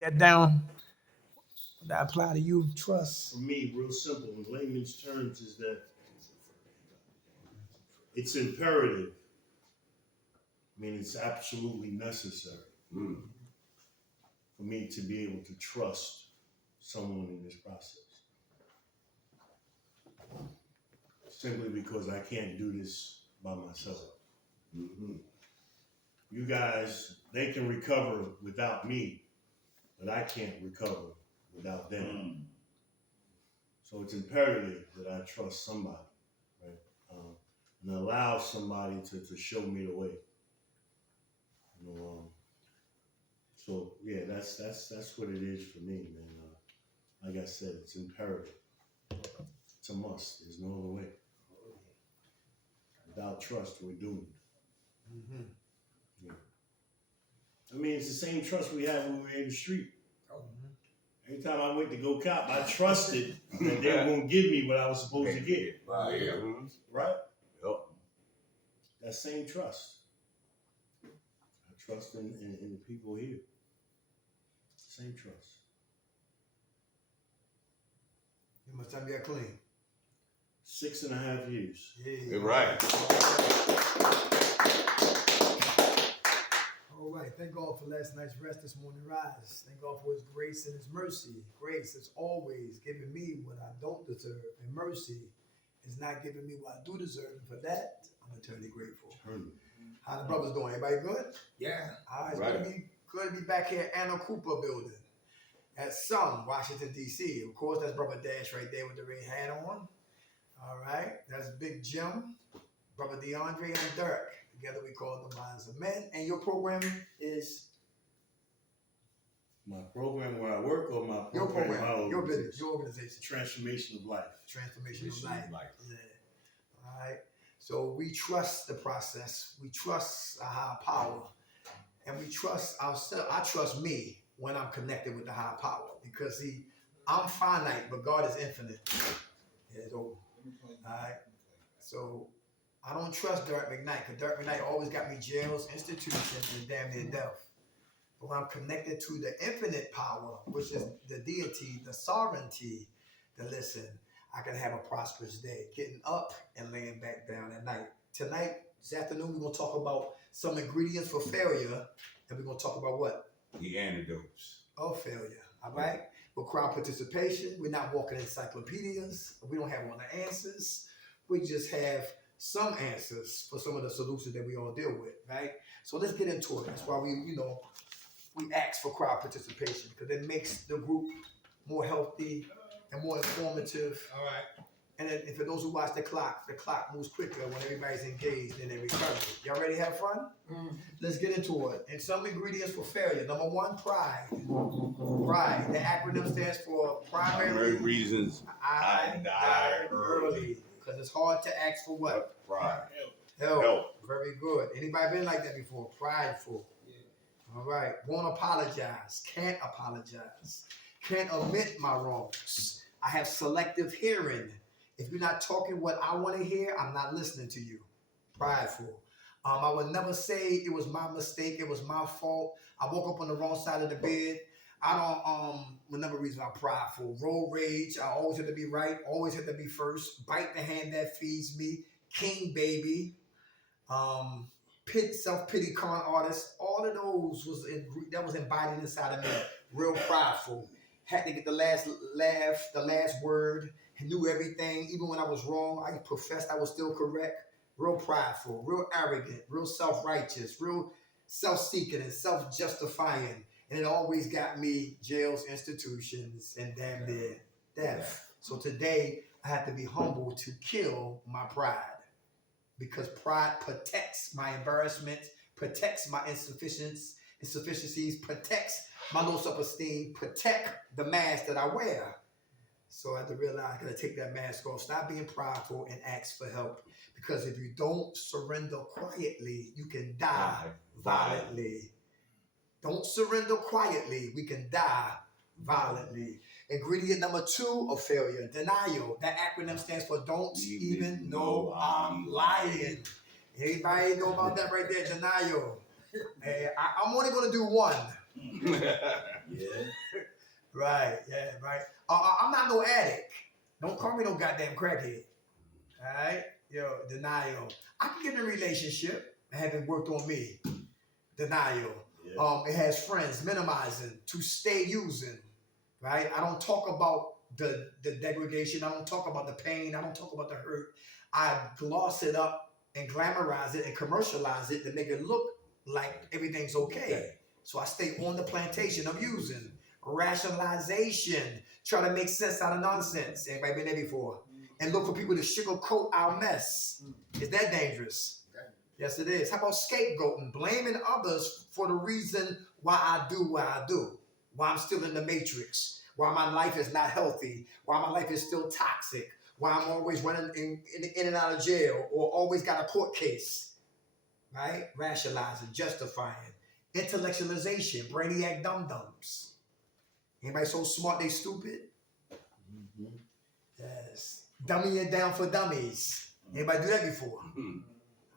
That down. That apply to you. Trust. For me, real simple in layman's terms, is that it's imperative. I mean, it's absolutely necessary for me to be able to trust someone in this process. Simply because I can't do this by myself. Mm-hmm. You guys, they can recover without me, but I can't recover without them. So it's imperative that I trust somebody, right? And allow somebody to show me the way. You know, so yeah, that's what it is for me, man. Like I said, it's imperative. It's a must. There's no other way. Without trust, we're doomed. Mm-hmm. Yeah. I mean, it's the same trust we had when we were in the street. Every time I went to go cop, I trusted that they were going to give me what I was supposed to get. Right. Yeah. Right? Yep. That same trust. I trust in the people here. Same trust. You must time you got clean. 6.5 years. Yeah. You're right. All right. Thank God for last night's rest, this morning rise. Thank God for His grace and His mercy. Grace is always giving me what I don't deserve, and mercy is not giving me what I do deserve. And for that, I'm eternally grateful. How the brothers doing? Everybody good? Yeah. All right. It's Right. good to be back here at Anna Cooper building at some Washington, D.C. Of course, that's Brother Dash right there with the red hat on. All right. That's Big Jim, Brother DeAndre, and Dirk. Together we call it the Minds of Men. And your program is? My program where I work, or my Your program, program, your business, your organization. Transformation of life. Transformation of life. Yeah. All right. So we trust the process. We trust a higher power. And we trust ourselves. I trust me when I'm connected with the higher power. Because see, I'm finite, but God is infinite. Yeah, it's over. All right. So I don't trust Dirk McKnight, because Dirk McKnight always got me jails, institutions, and damn near death. But when I'm connected to the infinite power, which is the deity, the sovereignty, listen, I can have a prosperous day, getting up and laying back down at night. Tonight, this afternoon, we're going to talk about some ingredients for failure, and we're going to talk about what? The antidotes. Of failure, all right? With crowd participation, we're not walking encyclopedias. We don't have all the answers. We just have some answers for some of the solutions that we all deal with, right? So let's get into it. That's why we ask for crowd participation, because it makes the group more healthy and more informative. All right. And then for those who watch the clock moves quicker when everybody's engaged in their recovery. Y'all ready to have fun? Mm-hmm. Let's get into it. And some ingredients for failure. Number one, pride. Pride. The acronym stands for primary reasons I died early. Because it's hard to ask for what? Pride. Help. Very good. Anybody been like that before? Prideful. Yeah. All right. Won't apologize. Can't apologize. Can't admit my wrongs. I have selective hearing. If you're not talking what I want to hear, I'm not listening to you. Prideful. I would never say it was my mistake. It was my fault. I woke up on the wrong side of the bed. I don't, another reason I'm prideful. Road rage. I always have to be right. Always have to be first. Bite the hand that feeds me. King baby. Self-pity con artist. All of those was embodied inside of me. Real prideful. Had to get the last laugh, the last word. Knew everything, even when I was wrong. I professed I was still correct. Real prideful, real arrogant, real self-righteous, real self-seeking and self-justifying. And it always got me jails, institutions, and damn near death. So today, I have to be humble to kill my pride. Because pride protects my embarrassment, protects my insufficiencies, protects my low self-esteem, protect the mask that I wear. So I had to realize I gotta take that mask off, stop being prideful, and ask for help. Because if you don't surrender quietly, you can die violently. Don't surrender quietly, we can die violently. Ingredient number 2 of failure, denial. That acronym stands for don't even know I'm lying. Anybody know about that right there? Denial. I'm only gonna do one. Yeah. Right, yeah, right. I'm not no addict. Don't call me no goddamn crackhead. All right? Yo, denial. I can get in a relationship and have it worked on me. Denial. Yeah. It has friends, minimizing, to stay using. Right? I don't talk about the degradation. I don't talk about the pain. I don't talk about the hurt. I gloss it up and glamorize it and commercialize it to make it look like everything's okay. So I stay on the plantation of using. Rationalization. Try to make sense out of nonsense. Anybody been there before? And look for people to sugarcoat our mess. Is that dangerous? Yes, it is. How about scapegoating? Blaming others for the reason why I do what I do. Why I'm still in the matrix. Why my life is not healthy. Why my life is still toxic. Why I'm always running in and out of jail or always got a court case. Right? Rationalizing, justifying. Intellectualization, brainiac dum-dums. Anybody so smart they stupid? Mm-hmm. Yes. Dummying down for dummies. Anybody do that before?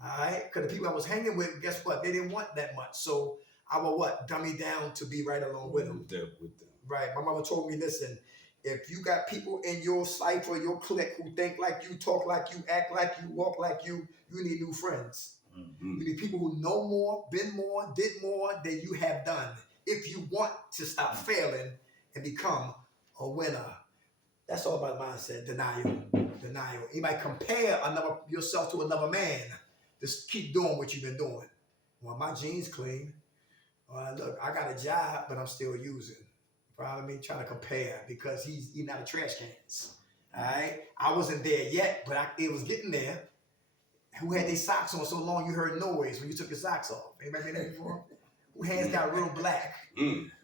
All right? Because the people I was hanging with, guess what? They didn't want that much. So I will what? Dummy down to be right along with them. Right. My mama told me, listen, if you got people in your cipher, your clique who think like you, talk like you, act like you, walk like you need new friends. Mm-hmm. You need people who know more, been more, did more than you have done. If you want to stop failing and become a winner. That's all about mindset. Denial. Anybody compare yourself to another man. Just keep doing what you've been doing. Well, my jeans clean. Look, I got a job, but I'm still using. Follow me? Trying to compare because he's eating out of trash cans. All right? I wasn't there yet, but it was getting there. Who had their socks on so long you heard noise when you took your socks off? Anybody been there before? Who hands got real black?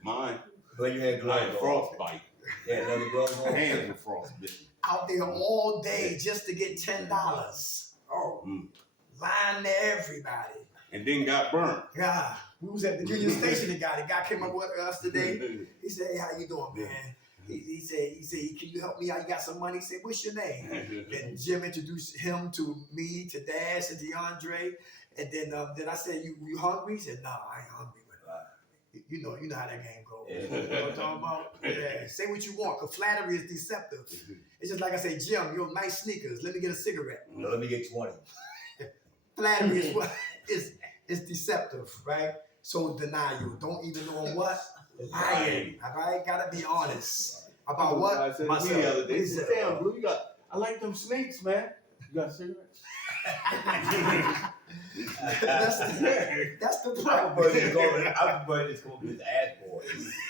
Mine. But you had I gloves had on. frostbite. Yeah, another gloves on. Hands were frostbitten. Out there all day just to get $10. Oh, lying to everybody. And then got burnt. Yeah, we was at the Union Station. The guy came up with us today. He said, "Hey, how you doing, man?" He said, "Can you help me out? You got some money?" He said, "What's your name?" And Jim introduced him to me, to Dash, and DeAndre. And then I said, "You hungry?" He said, "No, I ain't hungry." But you know how that game goes. Yeah. You know what I'm talking about? Yeah. Say what you want, because flattery is deceptive. It's just like I say, Jim, you have nice sneakers. Let me get a cigarette. No, let me get 20. Flattery is what is deceptive, right? So denial. Don't even know what? Lying. All right? Gotta be honest. About what? I said Myself. to me the other day, He he said, said, "Damn, Blue, I like them snakes, man. You got cigarettes?" that's the I problem. prefer this come up with his ass boy.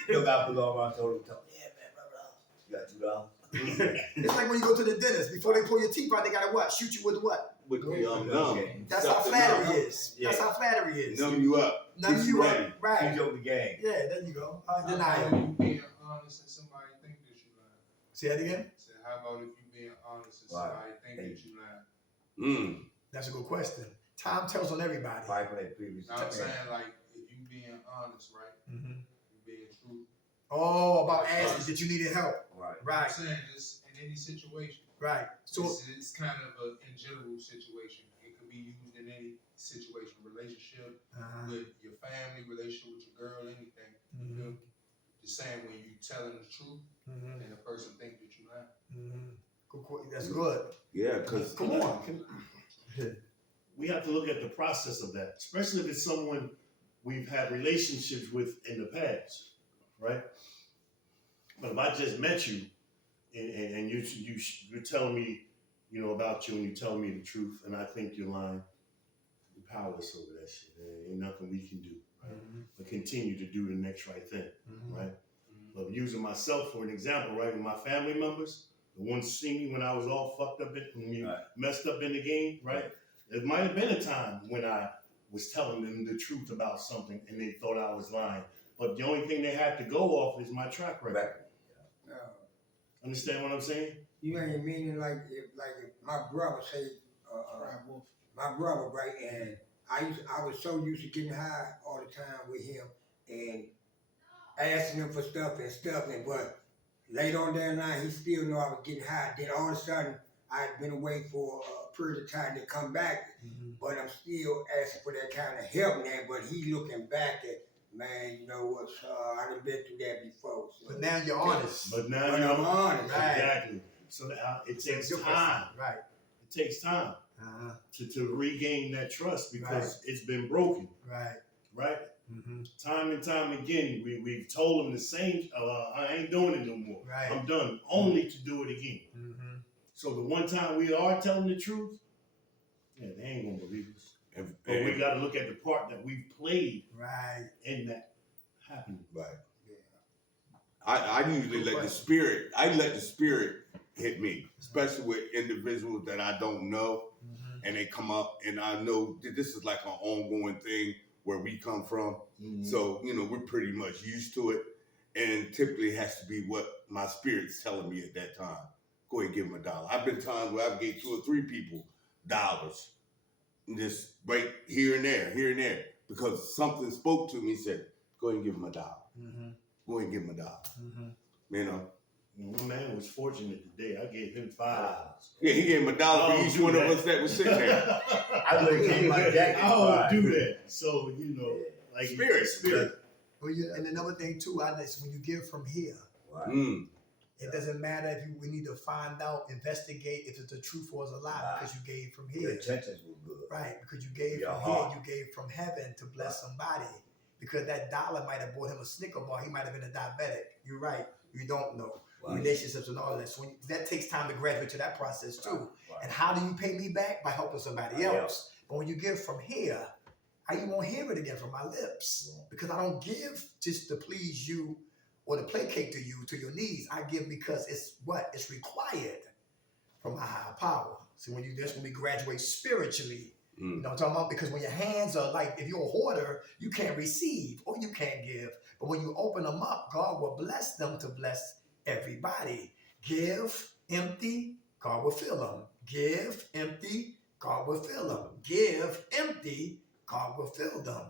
You got put on my shoulder and tell me, yeah, man, blah, blah. You got $2? It's like when you go to the dentist. Before they pull your teeth out, they gotta what? Shoot you with what? With the gum. Okay. That's how flattery is. That's how flattery is. Numb you up. Numb Get you ready. up. Right. You joke the game. Yeah, there you go. How Denial. about you being honest and somebody think that you lying? Say that again? So how about if you being honest and Right. somebody think that you lying? That's a good question. Time tells on everybody. Fight for that previous. Now I'm saying like if you being honest, right? Mhm. You being true. Oh, about asking that you needed help. Right. Right. I'm saying just in any situation. Right. So it's kind of a in general situation. It could be used in any situation, relationship with your family, relationship with your girl, anything. You feel me? Just saying when you telling the truth and the person think that you lying. That's good. Yeah, because Come on. We have to look at the process of that, especially if it's someone we've had relationships with in the past, right? But if I just met you and you're telling me, about you and you're telling me the truth, and I think you're lying, we're powerless over that shit. There ain't nothing we can do, right? But continue to do the next right thing, right? But using myself for an example, right? With my family members, the ones see me when I was all fucked up messed up in the game, right? It might have been a time when I was telling them the truth about something and they thought I was lying. But the only thing they had to go off is my track record. Understand what I'm saying? You ain't meaning like if my brother say, my brother, right, and I was so used to getting high all the time with him and asking him for stuff, but later on down the line, he still know I was getting high. Then all of a sudden, I'd been away for a period of time to come back, but I'm still asking for that kind of help now. But he looking back at man, you know what? I done been through that before. So. But now you're honest. But now But you're I'm honest. Right. Exactly. So it takes Good time. question. Right. It takes time Uh-huh. to regain that trust because it's been broken, Right. right? Mm-hmm. Time and time again, we've told them the same. I ain't doing it no more. Right. I'm done. Only to do it again. Mm-hmm. So the one time we are telling the truth, yeah, they ain't gonna believe us. But we got to look at the part that we've played Right. in that happening. Right. I usually let the spirit. I let the spirit hit me, especially with individuals that I don't know, Mm-hmm. and they come up, and I know that this is like an ongoing thing where we come from. So we're pretty much used to it, and typically it has to be what my spirit's telling me at that time. Go ahead, and give them $1. I've been times where I've gave 2 or 3 people dollars, just right here and there, because something spoke to me, said, "Go ahead and give him $1. Mm-hmm. Go ahead and give him $1." Mm-hmm. You know. My man was fortunate today. I gave him $5. Yeah, he gave him $1 I for don't each do one that. of us that was sitting there. I would have gave my jacket. I don't do that. So like Spirit. Well, and another thing too, is when you give from here, Right. it doesn't matter if we need to find out, investigate if it's the truth or it's a lie Right. because you gave from Your here. intentions were good. Right, because you gave Your from here, heart. you gave from heaven to bless somebody. Because that dollar might have bought him a Snicker bar. He might have been a diabetic. You're right. You don't know. Right. Relationships and all of that. So that takes time to graduate to that process too. Right. And how do you pay me back? By helping somebody else. But when you give from here, you won't hear it again from my lips. Because I don't give just to please you or to placate to you, to your needs. I give because it's required from my higher power. See, that's when we graduate spiritually. You know what I'm talking about? Because when your hands are like, if you're a hoarder, you can't receive or you can't give. But when you open them up, God will bless them to bless everybody. Give empty, God will fill them. Give empty, God will fill them. Give empty, God will fill them.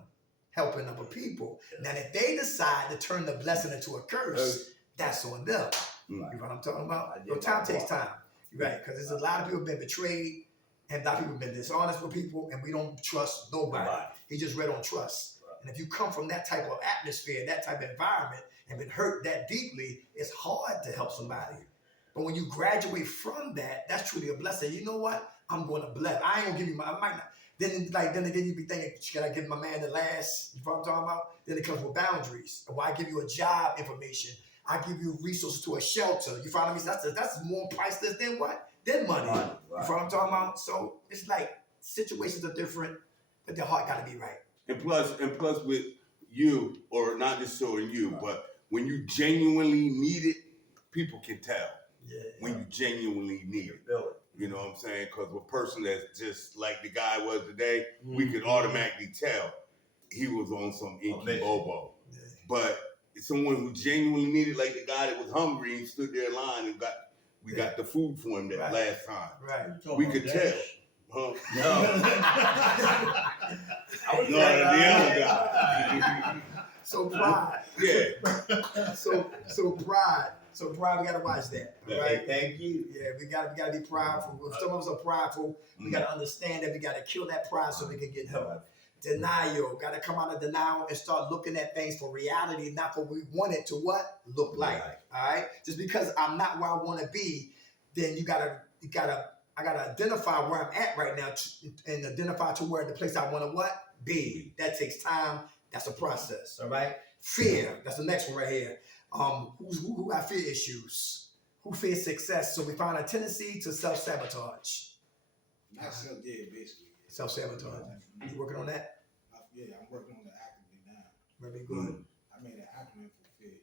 Helping other people. Now, if they decide to turn the blessing into a curse, that's on them. You know what I'm talking about? So time takes time. Right, because there's a lot of people have been betrayed, and a lot of people have been dishonest with people, and we don't trust nobody. He just read on trust. And if you come from that type of atmosphere, that type of environment, and been hurt that deeply, it's hard to help somebody. But when you graduate from that, that's truly a blessing. You know what? I'm going to bless. I ain't gonna give you I might not. Then again, you be thinking, should I give my man the last? You know what I'm talking about? Then it comes with boundaries. And why give you a job information? I give you resources to a shelter. You follow me? That's more priceless than what? Than money. Right. You follow what I'm talking about? So it's like situations are different, but their heart got to be right. And plus with you, or not just so in you, but when you genuinely need it, people can tell when you genuinely need it. Feel it. You know what I'm saying? Because a person that's just like the guy was today, we could automatically tell he was on some inky bobo. Yeah. But someone who genuinely needed, like the guy that was hungry and stood there in line and we got the food for him that Right. last time. Right. We could tell. Huh? I was No, like, the other So pride. Yeah. So pride. So pride, we gotta watch that. Hey, Right? thank you. Yeah, we gotta be prideful. If some of us are prideful, we gotta understand that we gotta kill that pride so we can get help. Denial, gotta come out of denial and start looking at things for reality, not for what we want it to what look like. Right. All right. Just because I'm not where I want to be, then I gotta identify where I'm at right now and identify to where the place I want to what be. That takes time. That's a process. All right. Fear. That's the next one right here. Who got fear issues? Who fears success? So we find a tendency to self-sabotage. Basically. Self-sabotage. You working on that? I'm working on that actively now. Very good. I made an acronym for fear.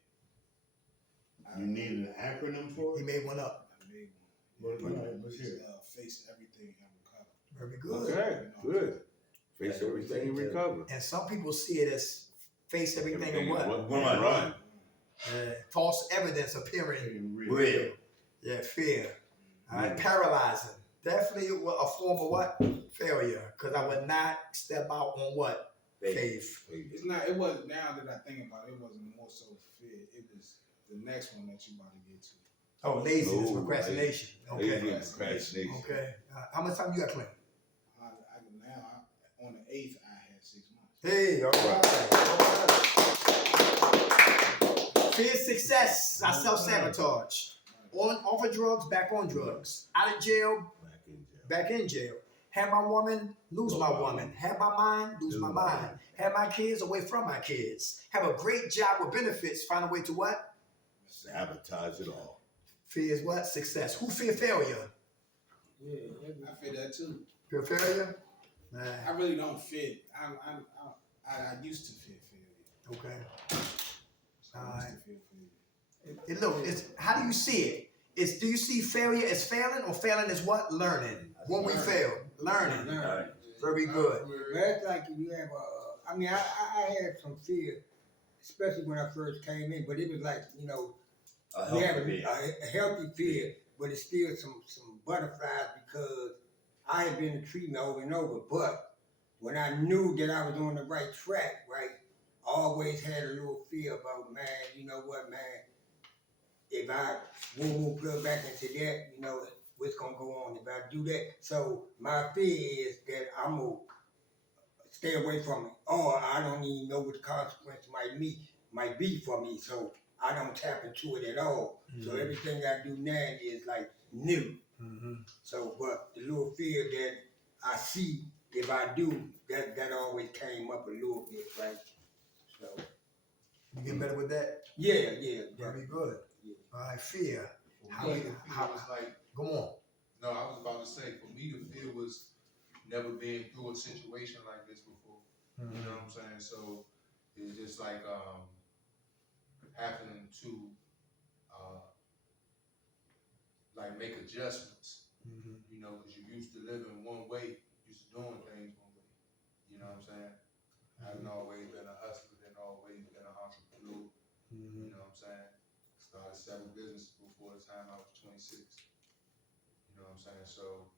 You need an acronym for He it? made one up. I made one. Let's hear it. Face everything and recover. Very good. Okay, good. Face everything and recover. And some people see it as face everything and what? Run. False evidence appearing Real. Yeah, fear. All right, paralyzing. Definitely a form of what? Failure. Because I would not step out on what? Faith. It's not. It wasn't. Now that I think about it, it wasn't more so fear. It was the next one that you about to get to. Oh, laziness, No, procrastination. Lazy Okay. and procrastination. Okay. How much time you got, Clint? On the 8th, I had 6 months. Hey, all right. Fear success. I self-sabotage. Off of drugs, back on drugs. Out of jail, back in jail. Have my woman, lose my woman. Have my mind, lose my mind. Have my kids, away from my kids. Have a great job with benefits, find a way to what? Sabotage it all. Fear is what? Success. Who fear failure? Yeah, I feel that too. Fear failure? Nah. I really don't fit. I used to fit failure. Okay. I All right. used to fit failure. Look, it's how do you see it? Do you see failure as failing or failing as what? Learning. When we fail, learning. Learn. Very good. But it's like if you have I mean, I had some fear, especially when I first came in, but it was like, you know, A we have healthy fear. a healthy fear, but it's still some butterflies because I had been in treatment over and over. But when I knew that I was on the right track, right, I always had a little fear about, man, you know what, man, if I won't plug back into that, you know, what's gonna go on if I do that? So my fear is that I'm gonna stay away from it, or I don't even know what the consequence might be for me. So I don't tap into it at all. So everything I do now is like new. Mm-hmm. So, but the little fear that I see if I do, that always came up a little bit, right? So You get better with that? yeah. Very good. Yeah. All right, fear. For me, the fear was like, Go on. no, I was about to say, for me, the fear was never being through a situation like this before. You know what I'm saying? So it's just like having to like make adjustments. Mm-hmm. You know, because you used to living one way, used to doing things one way. You know what I'm saying? I haven't always been a hustler, then always been an entrepreneur. Mm-hmm. You know what I'm saying? Started several businesses before the time I was 26. You know what I'm saying? So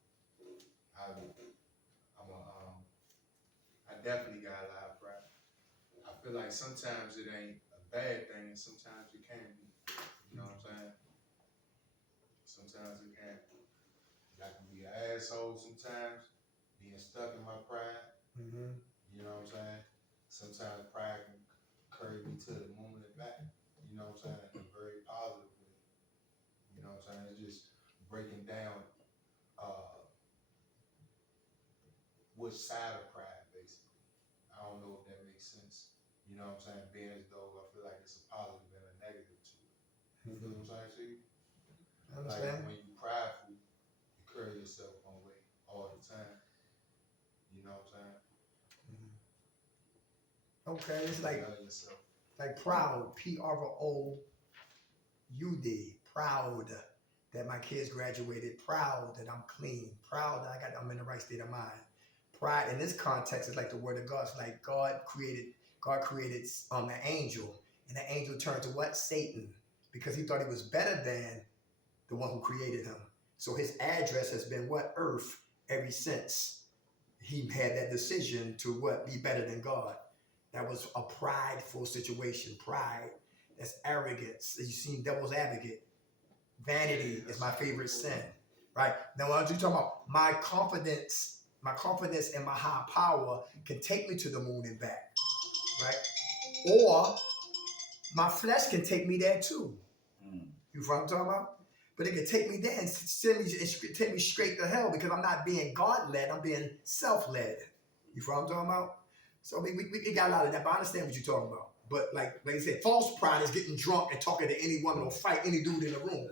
I definitely got a lot of pride. I feel like sometimes it ain't a bad thing, and sometimes it can be. You know what I'm saying? Sometimes it can be. I can be an asshole sometimes, being stuck in my pride. Mm-hmm. You know what I'm saying? Sometimes pride can carry me to the moment of back. You know what I'm saying? In a very positive way. You know what I'm saying? It's just breaking down which side of pride, basically. I don't know if that makes sense. You know what I'm saying? Being as though I feel like it's a positive and a negative to it. You feel what I'm saying? I understand. Like when you prideful, you carry yourself one way all the time. You know what I'm saying? Okay, it's like You know yourself. proud, Proud, proud that my kids graduated, proud that I'm clean, proud that I'm in the right state of mind. Pride in this context is like the word of God. It's like God created an angel, and the angel turned to what? Satan, because he thought he was better than the one who created him. So his address has been what? Earth ever since he had that decision to what? Be better than God. That was a prideful situation. Pride, that's arrogance. You see, devil's advocate. Vanity is my favorite sin, right? Now, what you talking about? My confidence in my high power can take me to the moon and back, right? Or my flesh can take me there too. You know what I'm talking about? But it can take me there and take me straight to hell because I'm not being God-led, I'm being self-led. You know what I'm talking about? So we got a lot of that, but I understand what you're talking about. But like I said, false pride is getting drunk and talking to any woman or fight any dude in the room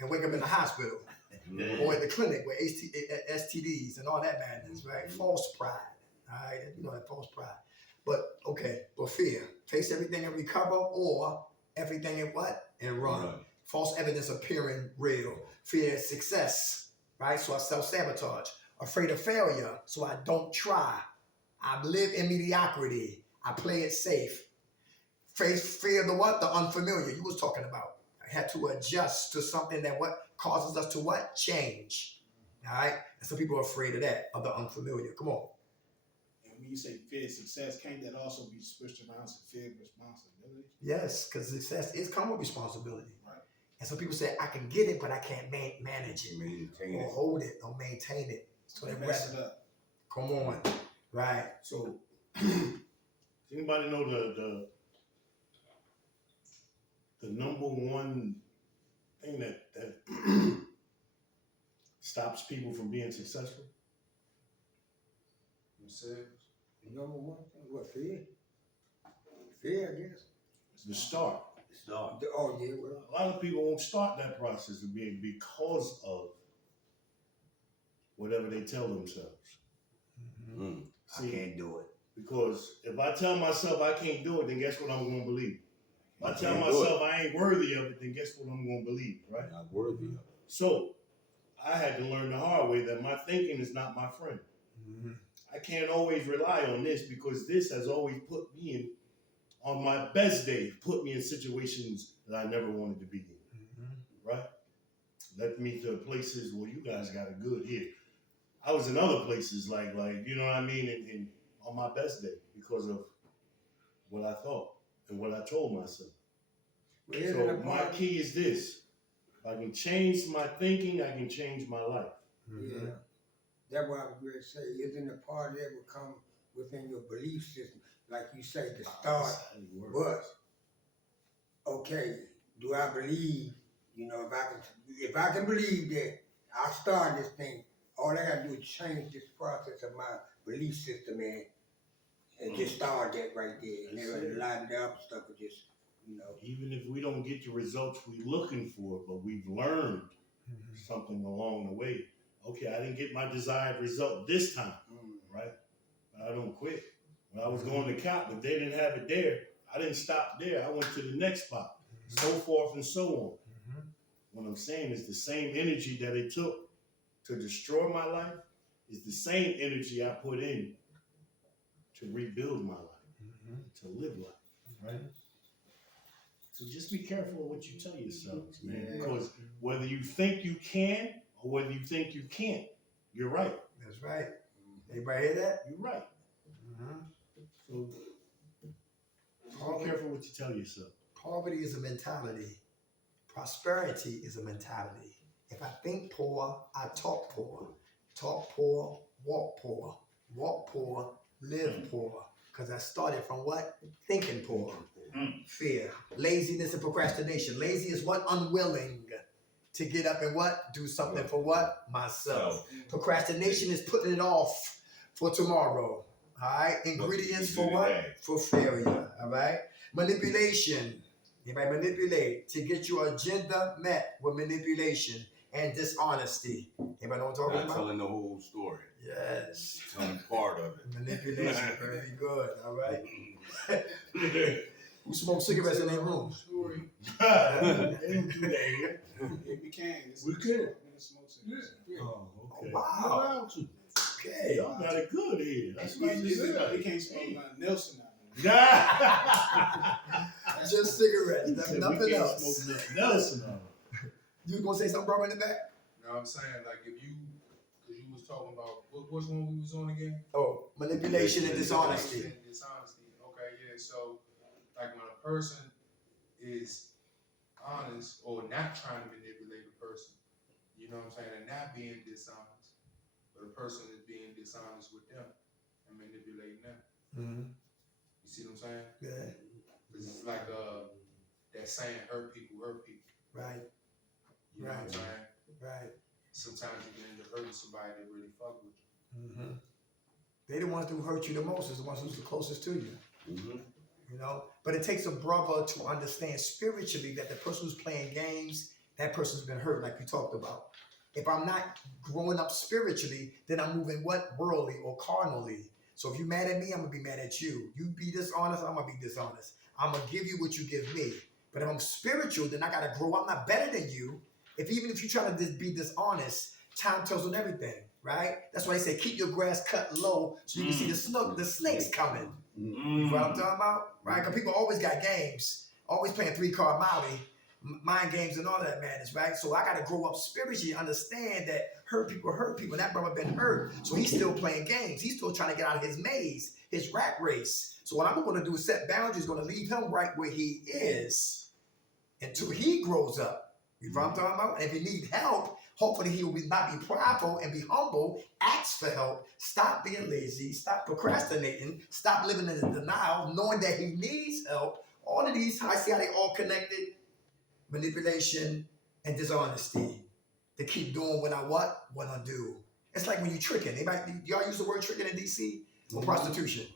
and wake up in the hospital or at the clinic with STDs and all that madness, right? False pride, all right? You know that false pride. But okay, but fear. Face everything and recover, or everything and what? And run. Right. False evidence appearing real. Fear is success, right? So I self-sabotage. Afraid of failure, so I don't try. I live in mediocrity. I play it safe. Fear of the what? The unfamiliar. You was talking about. I had to adjust to something that what causes us to what? Change. All right? And some people are afraid of that, of the unfamiliar. Come on. And when you say fear of success, can't that also be switched around to fear of responsibility? Yes, because success is come with responsibility. Right. And some people say, I can get it, but I can't manage it. Maintain Or it. hold it or maintain it. So they Mess it up. come on. Right. So Does anybody know the number one thing that stops people from being successful? Themselves. Number one thing, what, fear? Fear, I guess. It's the start. Start. Oh, yeah, well. A lot of people won't start that process of being because of whatever they tell themselves. Mm. I can't do it. Because if I tell myself I can't do it, then guess what I'm going to believe? If I tell can't do myself I ain't worthy of it, then guess what I'm going to believe, right? Not worthy of it. So I had to learn the hard way that my thinking is not my friend. I can't always rely on this because this has always put me in, on my best day, put me in situations that I never wanted to be in, right? Led me to places where you guys got it good here. I was in other places like you know what I mean, and on my best day because of what I thought and what I told myself. Well, isn't So a my part- key is this: if I can change my thinking, I can change my life. Yeah. That's what I was going to say. Isn't a part that will come within your belief system? Like you say, the start. That's how it works. But, okay, do I believe, you know, if I can believe that I start this thing, all I got to do is change this process of my belief system and just start that right there. And That's then it. a lot of the other stuff will just, you know. Even if we don't get the results we're looking for, but we've learned something along the way. Okay, I didn't get my desired result this time, right? But I don't quit. When I was going to CAP, but they didn't have it there, I didn't stop there. I went to the next spot, so forth and so on. What I'm saying is the same energy that it took to destroy my life is the same energy I put in to rebuild my life, to live life, right? So just be careful of what you tell yourselves, man, Yeah. because whether you think you can or whether you think you can't, you're right. That's right. Everybody hear that? You're right. So just be careful what you tell yourself. Poverty is a mentality. Prosperity is a mentality. If I think poor, I talk poor. Talk poor, walk poor. Walk poor, live poor. Because I started from what? Thinking poor. Fear. Laziness and procrastination. Lazy is what? Unwilling to get up and what? Do something for what? Myself. Procrastination is putting it off for tomorrow. All right. Ingredients for what? For failure. All right. Manipulation. Anybody manipulate to get your agenda met with manipulation and dishonesty. Anybody know what I'm talking Not about? telling the whole story. Yes. Telling part of it. Manipulation. Very good. All right. Who smoked cigarettes in their room? Story. They don't do that here. If we can, it's We can. smoke cigarettes. Oh, okay. Wow. Okay. Y'all got it good here. That's what I just We said. can't smoke nothing Nelson out Nah. Just cigarettes. He said we Nothing can't else. smoke nothing else in our- You gonna say something, bro, in the back? No, I'm saying like if you, cause you was talking about which one we was on again? Oh, manipulation and dishonesty. And dishonesty. Okay, yeah. So like when a person is honest or not trying to manipulate a person, you know what I'm saying, and not being dishonest, but a person is being dishonest with them and manipulating them. Mm-hmm. You see what I'm saying? Yeah. Cause it's like that saying, hurt people, hurt people. Right. You know what I'm saying? Right. Sometimes you can end up hurting somebody that really fuck with you. Mm-hmm. They the ones who hurt you the most is the ones who's the closest to you. You know, but it takes a brother to understand spiritually that the person who's playing games, that person's been hurt, like we talked about. If I'm not growing up spiritually, then I'm moving what? Worldly or carnally. So if you're mad at me, I'm gonna be mad at you. You be dishonest, I'm gonna be dishonest. I'm gonna give you what you give me. But if I'm spiritual, then I gotta grow. I'm not better than you. Even if you try to be dishonest, time tells on everything, right? That's why they say keep your grass cut low so you can see the snakes coming. You know what I'm talking about? Right? Because people always got games, always playing 3-card Molly, mind games and all that madness, right? So I got to grow up spiritually, understand that hurt people. That brother been hurt, so he's still playing games. He's still trying to get out of his maze, his rat race. So what I'm going to do is set boundaries, going to leave him right where he is until he grows up. You know what I'm talking about? And if you need help, hopefully he will not be prideful and be humble. Ask for help. Stop being lazy. Stop procrastinating. Stop living in denial, knowing that he needs help. All of these, I see how they all connected. Manipulation and dishonesty. To keep doing what I do. It's like when you tricking. Anybody, y'all use the word tricking in DC? Or prostitution?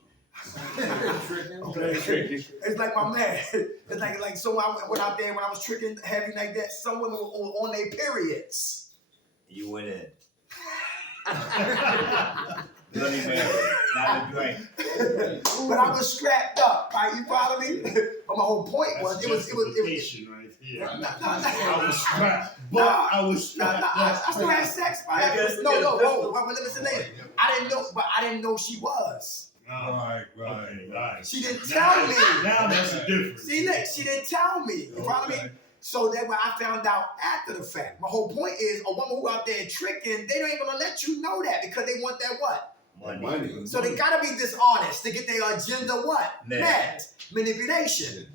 Okay. It's like my man. It's like so I went out there when I was tricking heavy like that. Some women were on their periods. You went in. Bloody Mary, not a drink. But I was strapped up, right? You follow me? But my whole point was it was justification right here. I was strapped, but I was strapped. I still had sex, right? No, let me listen later. I didn't know she was. Right. Okay. She didn't tell me. Now that's the difference. See, look, she didn't tell me. You follow me? So that when I found out after the fact. My whole point is a woman who out there tricking, they don't even gonna let you know that because they want that what? Money. So they gotta be dishonest to get their agenda what? Met. Manipulation.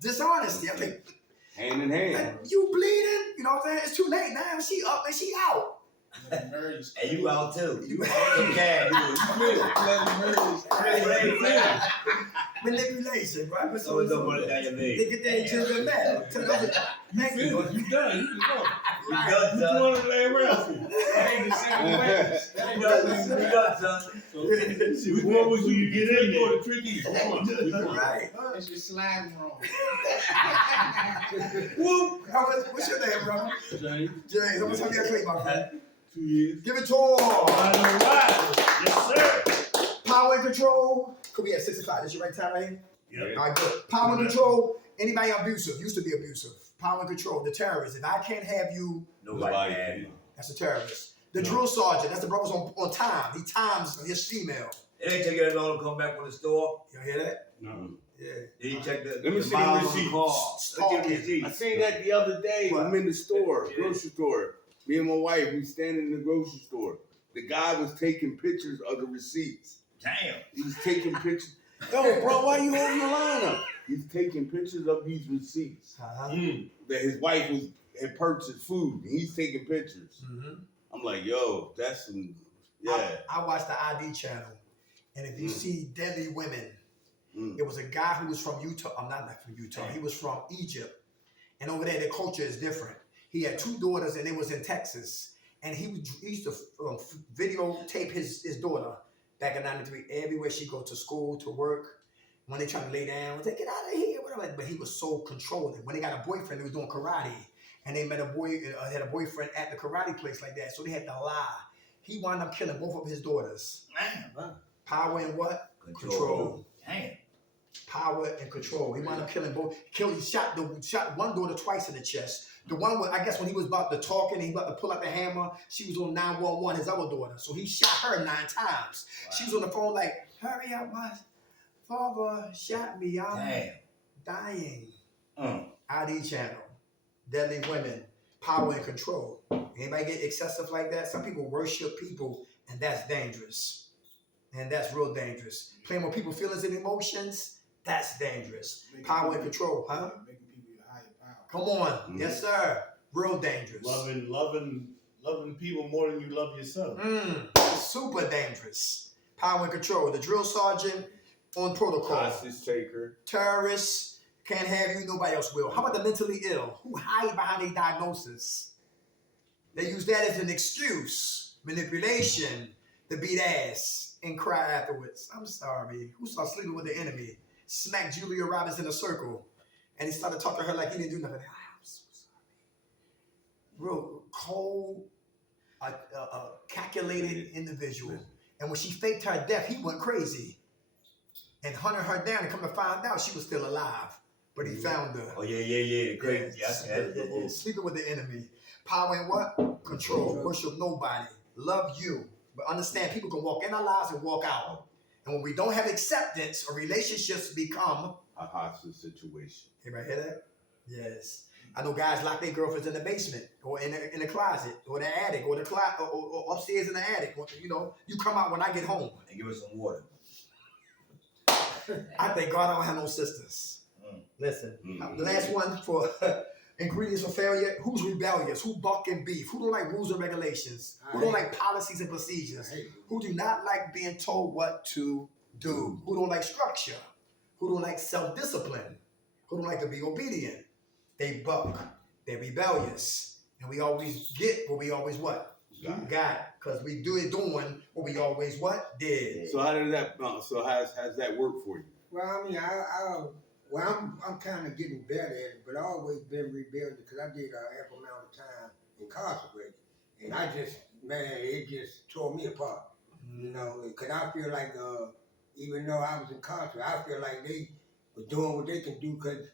Dishonesty. I'm like, Hand in hand. you bleeding? You know what I'm saying? It's too late now. She up and she out. And you out too. You- Okay. Manipulation, right? So it's no money down your leg. They get their agenda met. Thank you. You done. You go. We done, You son. want to lay around for? Ain't the same way. We done, son. What was you get in there? The trick is, come on. Right. It's just sliding wrong. Whoop. What's your name, brother? James, James, I'm gonna tell you a clip, my friend. 2 years. Give it to him. All right. Yes, sir. Power and control. Could be at 6 o'clock. This your right time right here? Yep. All right, good. Power and control. Anybody abusive, used to be abusive. Power and control. The terrorist. If I can't have you, Nobody had you. that's a terrorist. The drill sergeant. That's the brothers on time. He times his female. It ain't take that long to come back from the store. You hear that? No. Yeah. Then you check the Let me see the miles on receipt. the car. Look at the I receipt. seen that the other day. What? I'm in the store, Yeah. grocery store. Me and my wife, we standing in the grocery store. The guy was taking pictures of the receipts. Damn. He was taking pictures. Yo, bro, why you holding the line up? He's taking pictures of these receipts Uh-huh. that his wife had purchased food. And he's taking pictures. Mm-hmm. I'm like, yo, that's some, yeah. I watched the ID channel, and if you see Deadly Women, Mm. it was a guy who was from Utah. I'm not from Utah. He was from Egypt, and over there the culture is different. He had 2 daughters, and they was in Texas, and he used to videotape his daughter back in '93 everywhere she go to school, to work. When they trying to lay down, they get out of here, whatever. But he was so controlling. When they got a boyfriend, he was doing karate, and they met had a boyfriend at the karate place like that. So they had to lie. He wound up killing both of his daughters. Damn. Power and what? Control. Damn. Power and control. He wound up killing both. He shot one daughter twice in the chest. The one was, I guess, when he was about to talk and he about to pull out the hammer, she was on 911, his other daughter. So he shot her 9 times. Wow. She was on the phone like, hurry up, my father shot me. I'm Damn. dying. Mm. ID channel. Deadly Women. Power and control. Anybody get excessive like that? Some people worship people, and that's dangerous. And that's real dangerous. Playing with people's feelings and emotions, that's dangerous. Power and control, huh? Making people your higher power. Come on. Yes, sir. Real dangerous. Loving people more than you love yourself. Super dangerous. Power and control. The drill sergeant on protocol. Hostage taker. Terrorists can't have you, nobody else will. How about the mentally ill who hide behind a diagnosis? They use that as an excuse. Manipulation to beat ass and cry afterwards. I'm sorry. Who started sleeping with the enemy? Smacked Julia Roberts in a circle. And he started talking to her like he didn't do nothing. I'm so sorry. Real cold, calculated individual. And when she faked her death, he went crazy and hunted her down, and come to find out she was still alive. But he found her. Oh, yeah. Great. Yeah. Sleeping with the enemy. Power and what? Control. Worship nobody. Love you. But understand, people can walk in our lives and walk out. And when we don't have acceptance, or relationships become A hostage situation. Anybody hear that? Yes. I know guys lock their girlfriends in the basement, or in the closet, or the attic, or or upstairs in the attic. You know, you come out when I get home. And give us some water. I thank God I don't have no sisters. Listen, the last one for Ingredients of failure: who's rebellious, who buck and beef, who don't like rules and regulations, who don't like policies and procedures, who do not like being told what to do, who don't like structure, who don't like self-discipline, who don't like to be obedient. They buck, they're rebellious, and we always get what we always what? Got, because we doing what we always what? Did. So how did that? So how's that work for you? Well, I mean, I'm kind of getting better at it, but I always been rebellious because I did ample amount of time incarcerated, and I just, man, it just tore me apart. You know, because I feel like even though I was incarcerated, I feel like they were doing what they can do because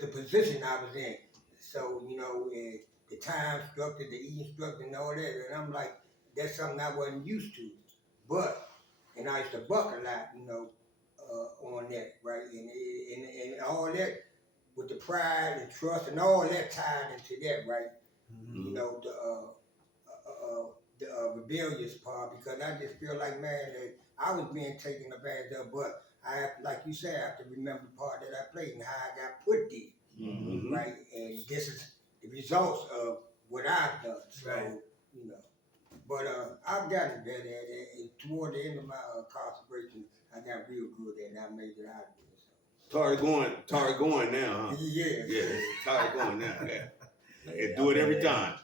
the position I was in. So, you know, the time structure, the eating structure, and all that, and I'm like, that's something I wasn't used to. But, and I used to buck a lot, you know, on that, right? And all that with the pride and trust and all that tied into that, right? You know, the rebellious part, because I just feel like, man, that I was being taken advantage of, but I, like you said, I have to remember the part that I played and how I got put there, right? And this is the results of what I've done, so, you know. But I've gotten better at it, and toward the end of my incarceration, I got real good at it, and I made it out of it. So. Tari going now, huh? Yeah. Yeah, Tari going now. Yeah. Do it every time.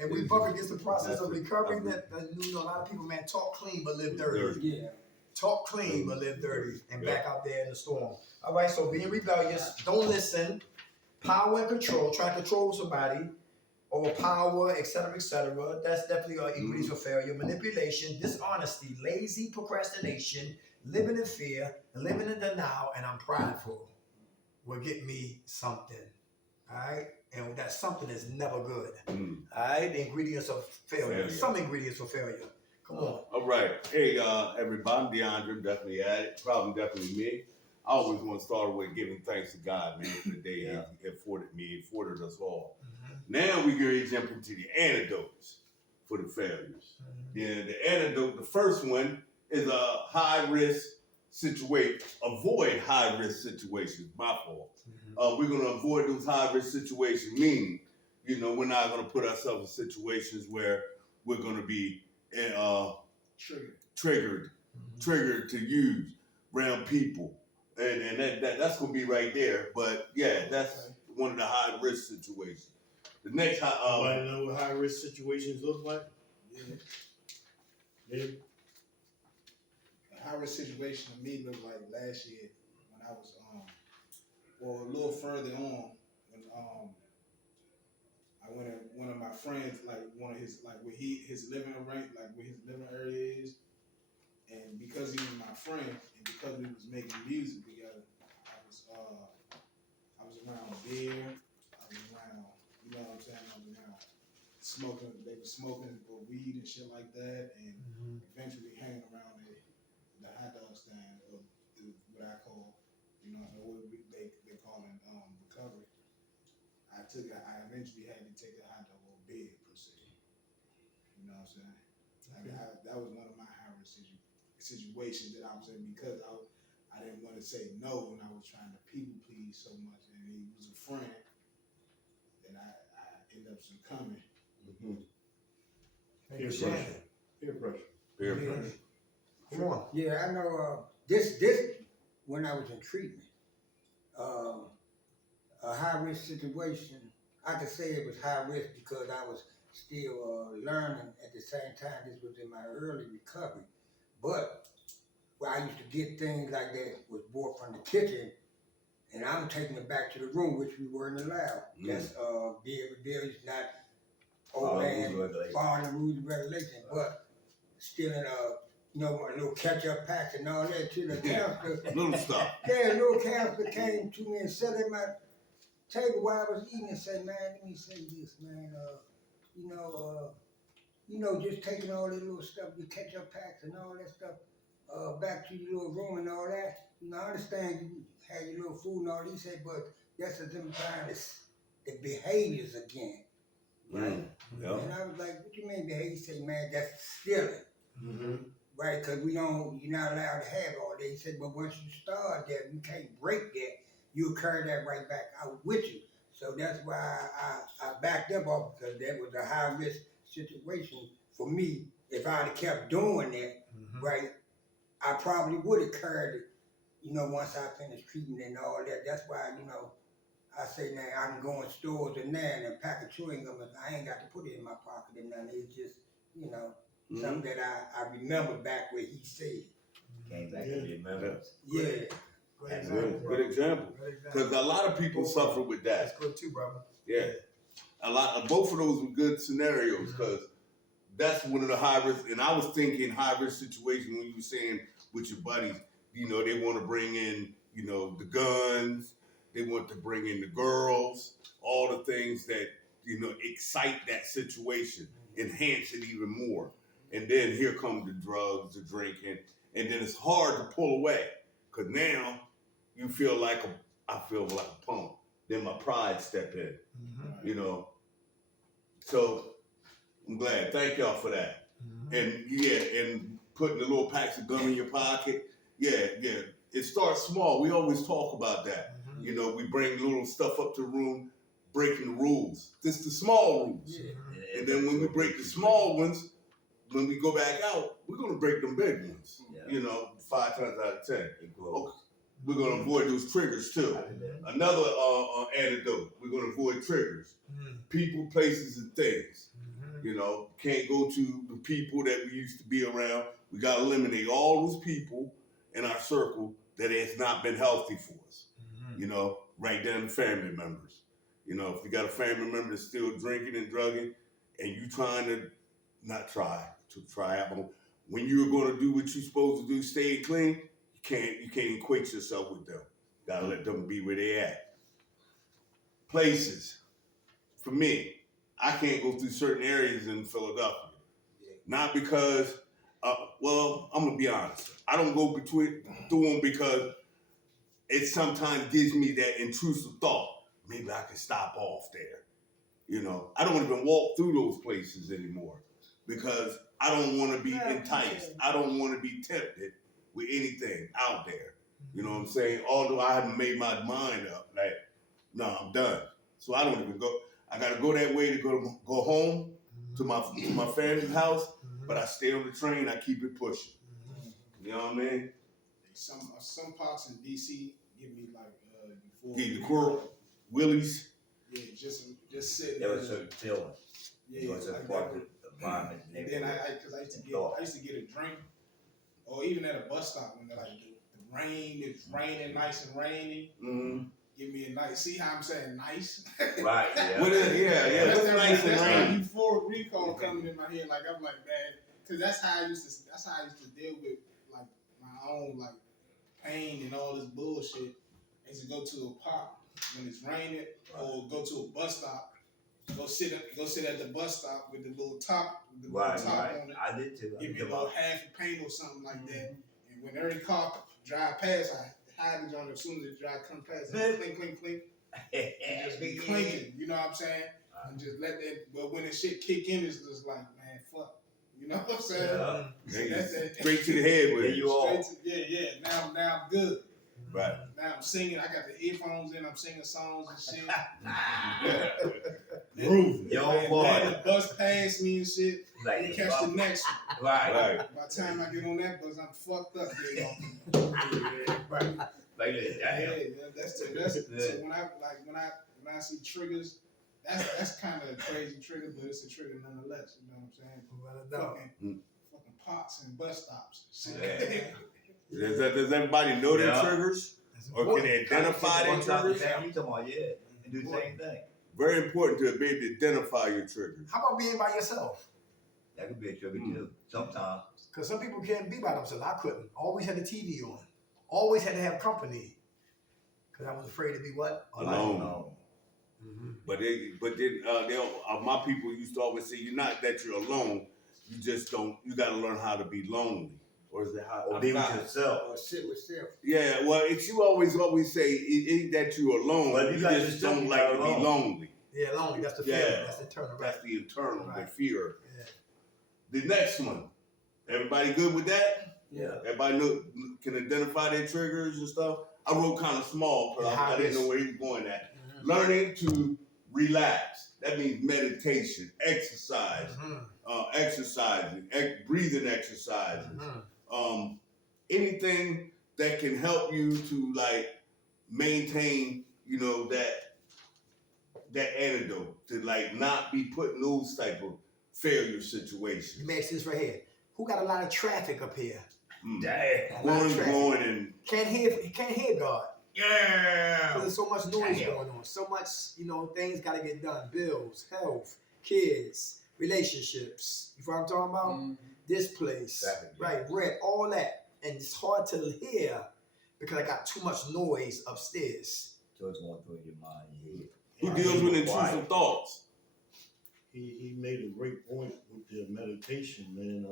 And we buck against the process of recovery that you know, a lot of people, man, talk clean but live dirty. Yeah. Talk clean but live dirty and back out there in the storm. All right, so being rebellious, don't listen, power and control, try to control somebody, overpower, etc., etc. That's definitely ingredients of failure. Manipulation, dishonesty, lazy procrastination, living in fear, living in denial, and I'm prideful will get me something. All right? And that something is never good. All right? The ingredients of failure. Some ingredients of failure. Come on. All right. Hey, everybody. I'm DeAndre. Definitely at it. Problem definitely me. I always want to start with giving thanks to God, man, for the day He afforded us all. Now we can jump into the antidotes for the failures. Yeah, the antidote, the first one is a high-risk situation. Avoid high-risk situations. My fault. We're going to avoid those high-risk situations, meaning, you know, we're not going to put ourselves in situations where we're going to be triggered to use around people. And that's going to be right there. But, yeah, that's one of the high-risk situations. The next I know what high risk situations look like. Yeah. A high-risk situation to me looked like last year when I was well, a little further on when I went at one of my friends, like one of his, like where his living area is, and because he was my friend and because we was making music together, I was around beer, I was around, you know what I'm saying, I was around smoking, they were smoking weed and shit like that, and eventually hanging around the hot dog stand of what I call, you know, what they call it recovery. I eventually had to take the hot dog off bed per se. You know what I'm saying? That was one of my high-risk situations that I was in because I didn't want to say no when I was trying to people please so much, and he was a friend that I ended up succumbing. Peer pressure. Come on. Yeah, I know. This when I was in treatment, a high risk situation. I could say it was high risk because I was still learning at the same time. This was in my early recovery, but where I used to get things like that was brought from the kitchen, and I'm taking it back to the room, which we weren't allowed. That's beer is not old man following the rules and regulations, but still in a little ketchup packs and all that to the counselor. Little stuff. Yeah, a little counselor came to me and sat at my table while I was eating and said, man, let me say this, man. Just taking all that little stuff, your ketchup packs and all that stuff, back to your little room and all that. You know, I understand you had your little food and all that. He said, but that's them trying the behaviors again. Right? Yep. And I was like, what you mean behavior? He said, man, that's stealing. Right? Because you're not allowed to have all that. He said, but once you start that, you can't break that. you'll carry that right back out with you. So that's why I backed up off, because that was a high risk situation for me. If I'd have kept doing that, right, I probably would have carried it, once I finished treatment and all that. That's why, I say now I can go in stores and pack a chewing gum, and I ain't got to put it in my pocket and nothing. It's just, something that I remember back where he said. Came back to remember. Yeah. Good example. Because a lot of people suffer with that. That's good too, brother. Yeah. Both of those were good scenarios because that's one of the high risk. And I was thinking high risk situation when you were saying with your buddies, they want to bring in, the guns, they want to bring in the girls, all the things that, excite that situation, enhance it even more. And then here come the drugs, the drinking, and then it's hard to pull away because now you feel like I feel like a punk. Then my pride step in, So I'm glad. Thank y'all for that. And and putting the little packs of gum in your pocket. Yeah. It starts small. We always talk about that. We bring little stuff up to the room, breaking the rules. This the small rules. Yeah. And then when we break the small ones, when we go back out, we're gonna break them big ones. Yeah. 5 times out of 10. Okay. We're gonna avoid those triggers too. Another antidote. We're gonna avoid triggers. People, places, and things. Can't go to the people that we used to be around. We gotta eliminate all those people in our circle that has not been healthy for us. Right down to family members. If you got a family member that's still drinking and drugging, and you trying to try out, but when you're going to do what you're supposed to do, stay clean, you can't equate yourself with them. Gotta let them be where they at. Places, for me, I can't go through certain areas in Philadelphia. Not because, I'm gonna be honest. I don't go through them because it sometimes gives me that intrusive thought. Maybe I could stop off there. I don't even walk through those places anymore because I don't want to be enticed. I don't want to be tempted with anything out there. You know what I'm saying? Although I haven't made my mind up, like, no, I'm done. So I don't even go. I got to go that way to go home to my family's house, but I stay on the train. I keep it pushing. You know what I mean? Some parts in DC give me like before. Get the Quirrell, Willie's. Yeah, just sitting. There was a certain feeling. Yeah, It was a like part that. of the environment. And then I used to get a drink, or even at a bus stop when the rain is raining, nice and rainy. Mm-hmm. Give me a nice. See how I'm saying nice? Right, yeah. What's That's nice and that's rainy? my euphoric recall coming in my head. Like I'm like, man, because that's how I used to deal with like my own like pain and all this bullshit. I used to go to a park when it's raining, or go to a bus stop. Go sit at the bus stop with the little top, on it. I did too. Give me a little half a paint or something like that. And when every car drive past, I hide it on as soon as it drive come past. Clink, clink, clink. And just be clinking. You know what I'm saying? And just let that. But when the shit kick in, it's just like, man, fuck. You know what I'm saying? Yeah. That's that. Straight to the head with There it. you are. Yeah. Now I'm good. Right. Now I'm singing. I got the earphones in. I'm singing songs and shit. Groovy. Yo, Then boy. the bus passed me and shit. Like, We catch the next one. right. By the time I get on that bus, I'm fucked up. Right. Like this. Yeah, Damn. that's so when I see triggers, that's kind of a crazy trigger, but it's a trigger nonetheless. You know what I'm saying? Fucking pots and bus stops. And shit. Does everybody know their Yeah. triggers? Or can they identify their One time, triggers? you talking about, yeah. And do the same thing. Very important to be able to identify your triggers. How about being by yourself? That could be a trigger too. Sometimes. Because some people can't be by themselves. I couldn't. Always had the TV on. Always had to have company. Because I was afraid to be what? Alone. No. But my people used to always say, you're not that you're alone. You just don't. You got to learn how to be lonely. Or is it how? Or be with yourself. Or sit with self. Yeah. Well, it's you always say it ain't that you're alone. Well, you you got just yourself, don't you like got to be alone. lonely. Yeah, lonely. That's the Yeah. feeling. That's the internal. Right. That's the internal, the Right. fear. Yeah. The next one. Everybody good with that? Yeah. Everybody can identify their triggers and stuff. I wrote kind of small because I didn't know where he was going at. Learning to relax. That means meditation, exercise, exercising, breathing exercises. Anything that can help you to like maintain, you know, that antidote to like not be put in those type of failure situations. You makes this right here. Who got a lot of traffic up here? Damn. Going and Can't hear God. Yeah. Because there's so much noise going on. So much, you know, things got to get done. Bills, health, kids, relationships. You know what I'm talking about? This place, right, rent, all that. And it's hard to hear because I got too much noise upstairs. So it's going through your mind, your head. who deals with intrusive thoughts. He made a great point with the meditation, man.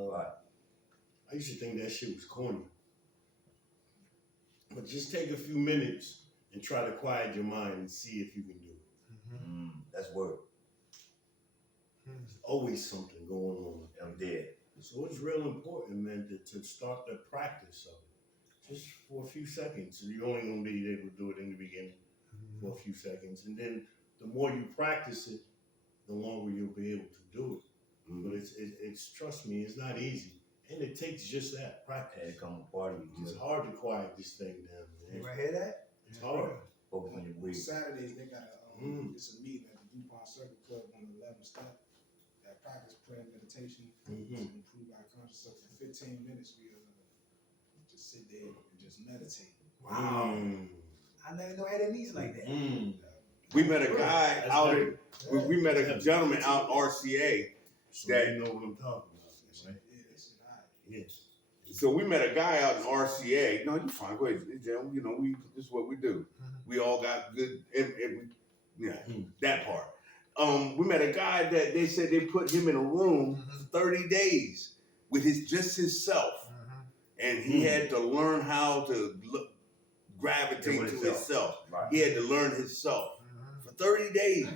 I used to think that shit was corny. But just take a few minutes and try to quiet your mind and see if you can do it. That's work. There's always something going on. I'm dead. So it's real important, man, to start the practice of it. Just for a few seconds. So you're only going to be able to do it in the beginning for a few seconds. And then the more you practice it, the longer you'll be able to do it. But it's trust me, it's not easy. And it takes just that practice. And it come a part of you. It's hard to quiet this thing down, man. You ever hear that? It's hard. Focus on your On breathing. Saturdays, they got it's a meeting at the DuPont Circle Club on the 11th step. That practice prayer and meditation to improve our consciousness. So for 15 minutes, we just sit there and just meditate. Wow. I never know had a knees like that. We met a guy That's out. very- We met a gentleman out RCA. So That- you know what I'm talking about, right? Yeah, they said, all right. Yes. So we met a guy out in RCA. No, you fine. Go ahead, Jim. You know, this is what we do. We all got good. That part. We met a guy that they said they put him in a room for 30 days with just himself, and he had to learn how to gravitate to himself. Right. He had to learn himself for 30 days.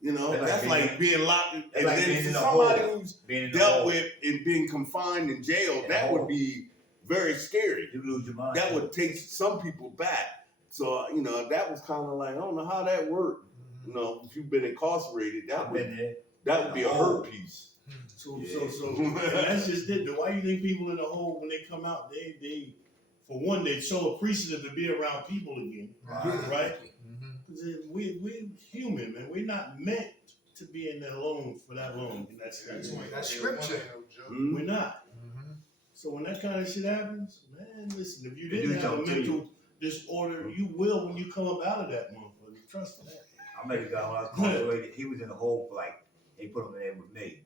You know, That's that's like like being locked. And that's like then being in a somebody hole. who's Being in the dealt hole. with and being confined in jail, In that a would hole. be very scary. You lose your mind. That would take some people back. So, you know, that was kind of like, I don't know how that worked. You know, if you've been incarcerated, I've been there. that would be a hurt piece. So Yeah. that's just it. Why you think people in the hole when they come out, they for one, they're so appreciative to be around people again, right? Because we're human, man. We're not meant to be in there alone for that long. And that's scripture. We're not. So when that kind of shit happens, man, listen, if you They didn't do have a something to mental disorder, you will when you come up out of that motherfucker. Trust me. I met a guy when I was incarcerated. He was in the hole for like, they put him in there with me.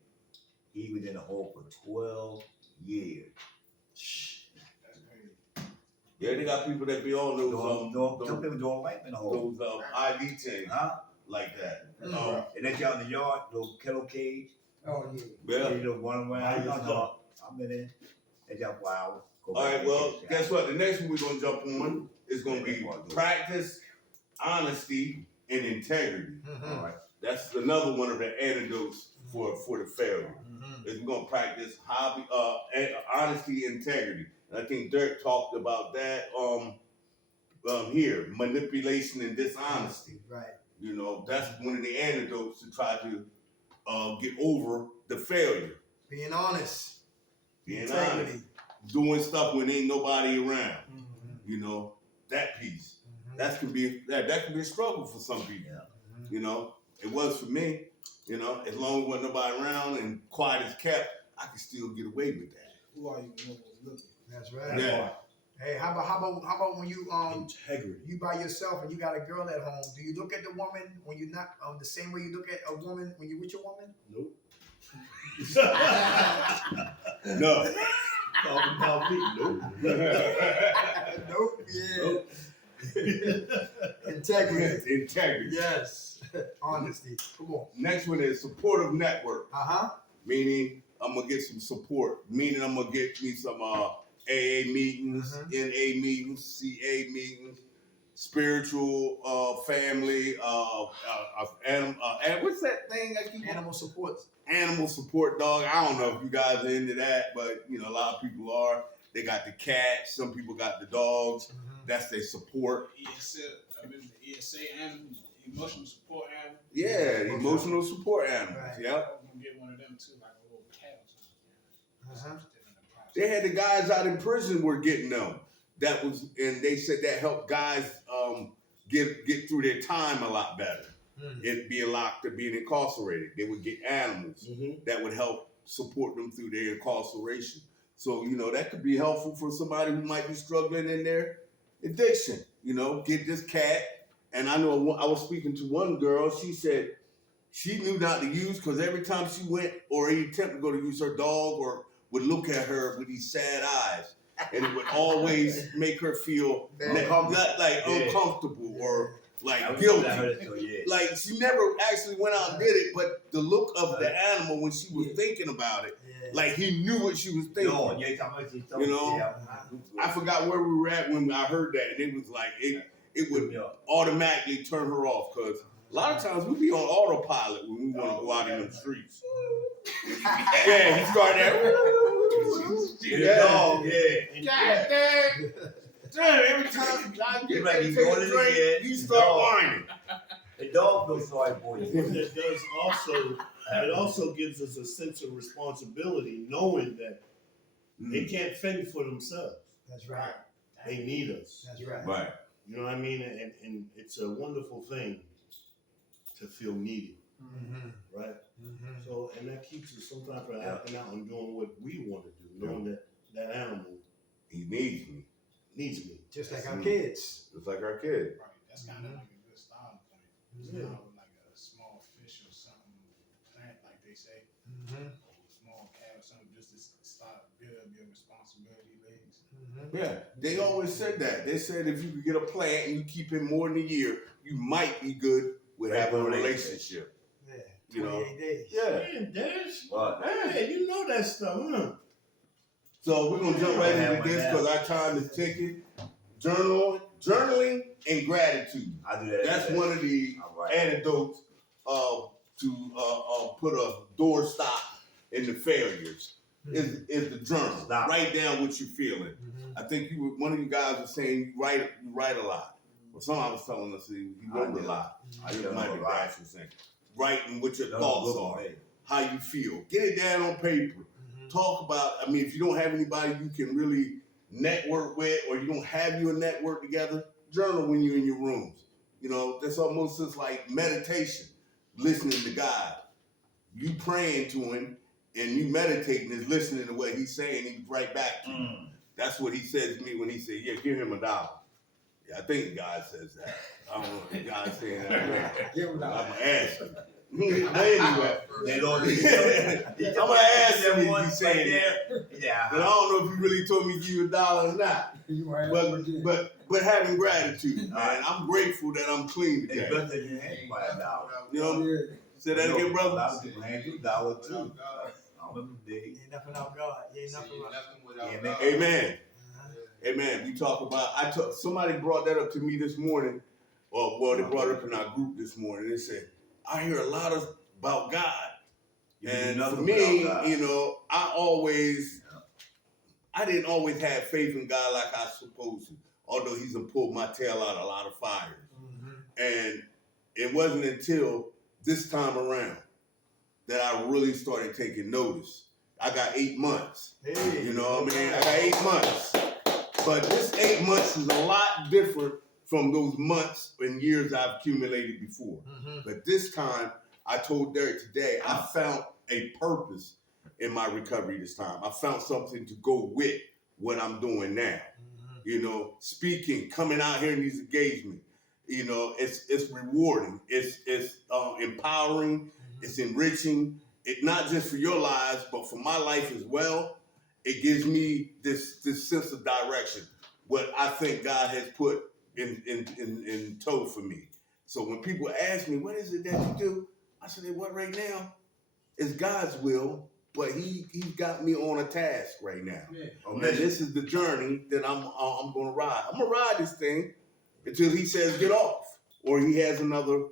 He was in the hole for 12 years. That's crazy. Yeah, they got people that be on Some people doing life in the hole. those IV things Huh? like that. And they out in the yard, little kettle cage. Oh, yeah. Yeah. You know, one around. I'm in there. They jump for hours. Go All back right, and well, get guess what? The next one we're going to jump on is going to be practice, honesty, and integrity. All right. That's another one of the antidotes for the failure. Is we're gonna practice honesty, integrity. And I think Dirk talked about that here, manipulation and dishonesty. Right. You know, that's one of the antidotes to try to get over the failure. Being honest. Being Integrity. honest, doing stuff when ain't nobody around. You know, that piece. That can be a struggle for some people. You know, it was for me. You know, as long as wasn't nobody around and quiet as kept, I could still get away with that. Who are you when no one's looking? That's right. Yeah. Hey, how about when you Integrity. you by yourself and you got a girl at home? Do you look at the woman when you're not the same way you look at a woman when you're with your woman? Nope. No. Talking about me. Nope. Nope. Yeah. Integrity. Integrity. Yes. Honesty. Come on. Next one is supportive network. Meaning I'm gonna get some support. Meaning I'm gonna get me some AA meetings, NA meetings, CA meetings, spiritual family, and what's that thing I keep Animal support. Animal support dog. I don't know if you guys are into that, but you know a lot of people are. They got the cats. Some people got the dogs. That's their support. ESA, I mean, the ESA animals, emotional support animals. Yeah, emotional support animals. Right. Yeah. I was gonna get one of them too, like a little cat or something. Uh-huh. Still in the process. They had the guys out in prison were getting them. That was, and they said that helped guys get through their time a lot better. It being locked or being incarcerated, they would get animals that would help support them through their incarceration. So that could be helpful for somebody who might be struggling in their addiction. Get this cat. And I know I was speaking to one girl. She said she knew not to use because every time she went or he attempted to go to use her dog or would look at her with these sad eyes, and it would always make her feel uncomfortable or like guilty. Like she never actually went out and did it, but the look of the animal when she was thinking about it, like he knew what she was thinking. I forgot where we were at when I heard that, and it was like it would automatically turn her off because a lot of times we be on autopilot when we want to go out in the streets. Yeah, he started every time I get ready to take a drink, you start whining. The dog feels sorry for you. It does also. It also gives us a sense of responsibility, knowing that they can't fend for themselves. That's right. They need us. That's right. Right. You know what I mean? And it's a wonderful thing to feel needed, right? So, and that keeps us sometimes from acting out and doing what we want to do, knowing that that animal He needs me. needs me. Just like our kids. Just like our kid. Right. That's kind of like a good starting point. It's Yeah. not like a small fish or something, plant like they say, or small cat or something, just to start build up your responsibility legs. Yeah, they always said that. They said if you could get a plant and you keep it more than a year, you might be good with having a relationship. Yeah. 28 days. Yeah. Man, Dash, What? hey, you know that stuff, huh? So we're gonna jump right into this because our time is ticking. Journaling and gratitude. I do that. That's one of the antidotes to put a doorstop in the failures. Is the journal. Stop. Write down what you're feeling. I think one of you guys was saying you write a lot. Well, someone was telling us he wrote a lot. I It do might a be lot. Dash was saying. Writing what your No, thoughts look are, at me. how you feel. Get it down on paper. Talk about, if you don't have anybody you can really network with or you don't have your network together, journal when you're in your rooms. That's almost just like meditation, listening to God. You praying to him and you meditating is listening to what he's saying, he's right back to you. That's what he said to me when he said, yeah, give him $1. Yeah, I think God says that. I don't know if God's saying that. Give him I'm $1. going to ask him. Anyway, They don't. I'm going to ask him if he's saying that. Yeah. But I don't know if he really told me to give you $1 or not. You might have to do it. But having gratitude, man. I'm grateful that I'm clean It's today. better than you hand by $1. You know, Yeah. say that again, A brother. lot of people hand you $1 too. I remember the day. Ain't nothing without God. Ain't nothing without Nothing without Yeah, God. Amen. Amen. You talk about, somebody brought that up to me this morning, they brought it up in our group this morning. They said, I hear a lot about God. You do And for nothing me, without God. I didn't always have faith in God like I supposed to, although he's pulled my tail out a lot of fires. And it wasn't until this time around that I really started taking notice. I got 8 months. Hey. You know what I mean? I got 8 months. But this 8 months is a lot different from those months and years I've accumulated before. But this time, I told Derek today, I found a purpose in my recovery this time. I found something to go with what I'm doing now. Speaking, coming out here in these engagements. It's rewarding. It's empowering. It's enriching. It not just for your lives, but for my life as well. It gives me this sense of direction, what I think God has put in tow for me. So when people ask me, what is it that you do? I said, what right now is God's will, but he's got me on a task right now. And this is the journey that I'm going to ride. I'm going to ride this thing until he says get off, or he has another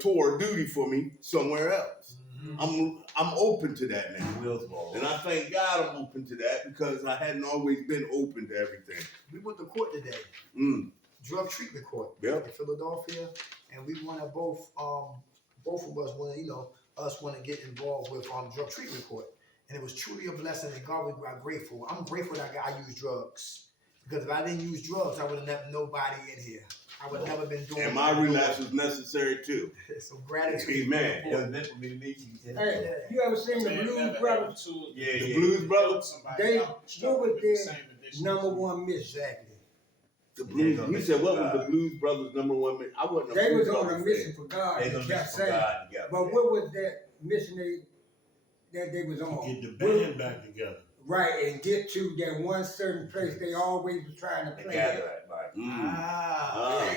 tour duty for me somewhere else. I'm open to that now. Wheels fall. And I thank God I'm open to that because I hadn't always been open to everything. We went to court today, Mm. drug treatment court Yep. in Philadelphia, and we want to both of us want to, us want to get involved with drug treatment court. And it was truly a blessing, and God was grateful. I'm grateful that I used drugs. Because if I didn't use drugs, I would have never nobody in here. I would have never been doing. And my relapse was necessary too. So gratitude. Amen. It was meant for me to meet you. Hey, you ever seen the Blues Brothers? Yeah, The yeah. Blues Brothers. They what was their number one mission? Exactly. The Blues. You said what was the Blues Brothers #1 mission? I wasn't. They Blues was on a Brothers mission fan. for God. They They gonna kept miss saying. God together. But what was that mission that they was on? Get the band back together. Right, and get to that one certain place they always was trying to play. Together, right. Mm. Ah.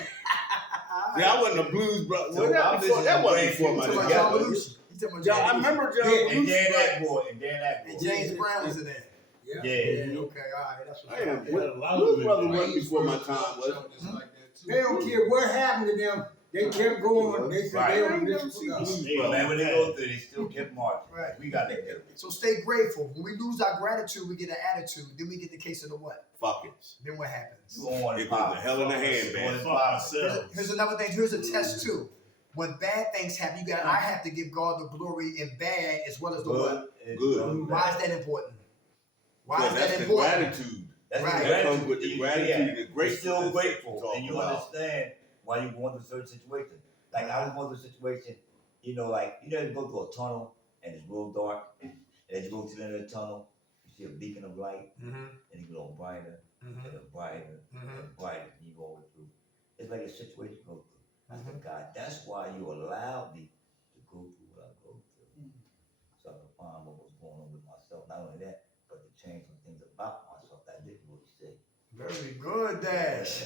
See, I wasn't a Blues Brother. So Well, I'm that wasn't listening before to my You talking about Yeah. John time. Belushi. You talking about John, John I Belushi. remember John Yeah, And Belushi. Dan Ackroyd. And Dan And Ackroyd. James Brown was in there. Yeah. Yeah. Okay, all right, that's what's I am. up. Yeah, a lot of Blues them Brothers in there. wasn't before my time, was it? Just like that too. They don't care what happened to them. They kept going. They said Right. they I on a ain't mission never for seen God. Blues Hey, But man, when they man. go through, they still kept marching. Right. We got to get it. So stay grateful. When we lose our gratitude, we get an attitude. Then we get the case of the what? Fuck it. Then what happens? You don't want to It was a hell in a handbag. Fuck ourselves. Here's another thing. Here's a test too. When bad things happen, I have to give God the glory in bad as well as the what? Good. Why is that important? Why Because is that's that the important? gratitude. That's Right. the That comes with the You- gratitude and You're gratefulness still that grateful, you talk and you about. understand why you're going through certain situations. Like I was going through a situation, you know you go through a tunnel and it's real dark, and as you go to the end of the tunnel, you see a beacon of light, Mm-hmm. and you go brighter and brighter and brighter, and you go through. It's like a situation you go through. I said, God, that's why you allowed me to go through what I go through, so I could find what was going on with myself. Not only that, but to change some things about myself that I didn't really see. Very good, Dash.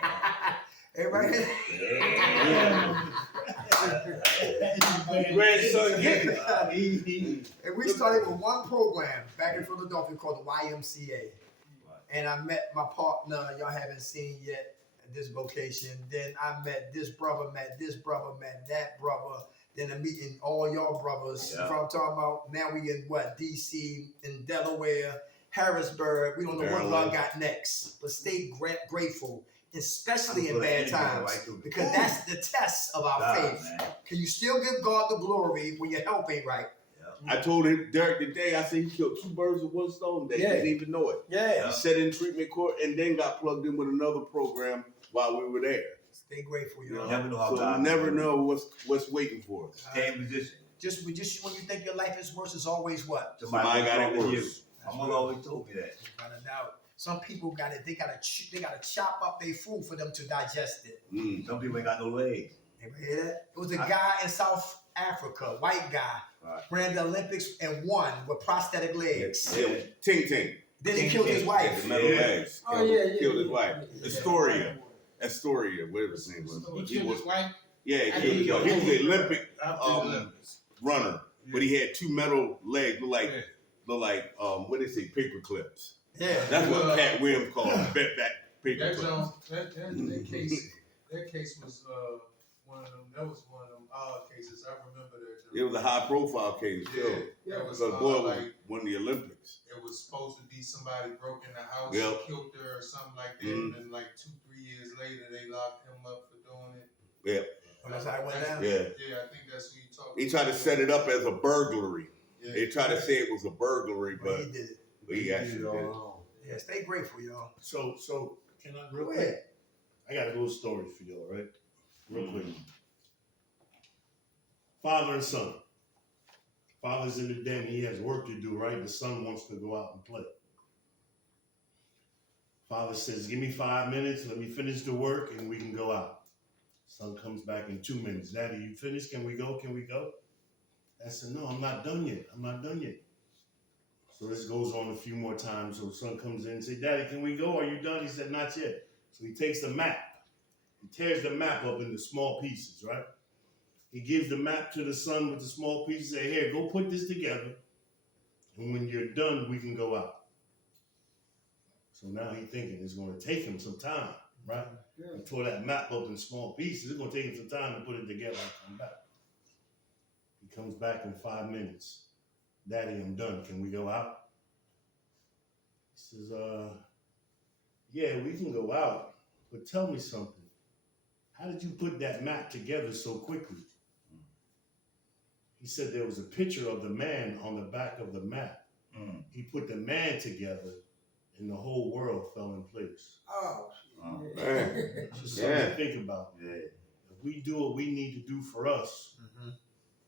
Yeah. Everybody. Grandson, get it. And we started with one program back in Philadelphia called the YMCA. And I met my partner, y'all haven't seen yet, at this location. Then I met this brother, met that brother. Then I'm meeting all y'all brothers. Yeah. If I'm talking about, now we in what, DC, in Delaware, Harrisburg. We don't know what Maryland. God got next. But stay grateful, especially in bad Right times. through the- Because that's the test of our God, faith. man. Can you still give God the glory when your health ain't right? I told him Derek today, I said he killed 2 birds with 1 stone. They Yeah. didn't even know it. Yeah. He sat in treatment court and then got plugged in with another program while we were there. Stay grateful, You y'all. never know how So God you never know what's waiting for us. Stay in position. Just when you think your life is worse, it's always what? Somebody got it stronger than worse. My mother always told me that. Without a doubt. Some people they gotta chop up their food for them to digest it. Mm. Some people ain't got no legs. Ever hear that? It was a guy in South Africa, white guy, Right. ran the Olympics and won with prosthetic legs. Yeah, Ting Ting. Then he killed his The wife. metal Yeah. legs. Oh, yeah. Killed his wife. Astoria, whatever his name was. He killed his wife. Yeah, I he didn't was know. the Olympic After the Olympics. runner, but he had 2 metal legs, look like what they say, paper clips. Yeah. That's what Pat Williams called bent back paper That clips. Jones, that case was one of them. That was one of them odd cases. I remember that. It was a high profile case too. Yeah, that was So boy was like won the Olympics. it was supposed to be somebody broke in the house Yep. and killed her or something like that. Mhm. And then like 2-3 years later, they locked him up for doing it. And that's how it went down. Yeah. Yeah, I think that's who you talking. He tried to set it up as a burglary. Yeah. They tried to say it was a burglary, But but he did it. he actually did it. Yeah, stay grateful, y'all. So can I real Go quick? ahead. I got a little story for y'all, right? Real quick. Father and son. Father's in the den. He has work to do, right? The son wants to go out and play. Father says, give me 5 minutes. Let me finish the work and we can go out. Son comes back in 2 minutes. Daddy, you finished? Can we go? Can we go? I said, no, I'm not done yet. I'm not done yet. So this goes on a few more times. So son comes in and says, Daddy, can we go? Are you done? He said, not yet. So he takes the map. He tears the map up into small pieces, right? He gives the map to the son with the small pieces. Say, here, go put this together. And when you're done, we can go out. So now he's thinking it's going to take him some time, right? Yeah. He tore that map up in small pieces. It's going to take him some time to put it together and come back. He comes back in 5 minutes. Daddy, I'm done. Can we go out? He says, yeah, we can go out, but tell me something. How did you put that map together so quickly? He said there was a picture of the man on the back of the map. He put the man together and the whole world fell in place. Oh, Man. Just something Yeah. to think about. Yeah. If we do what we need to do for us,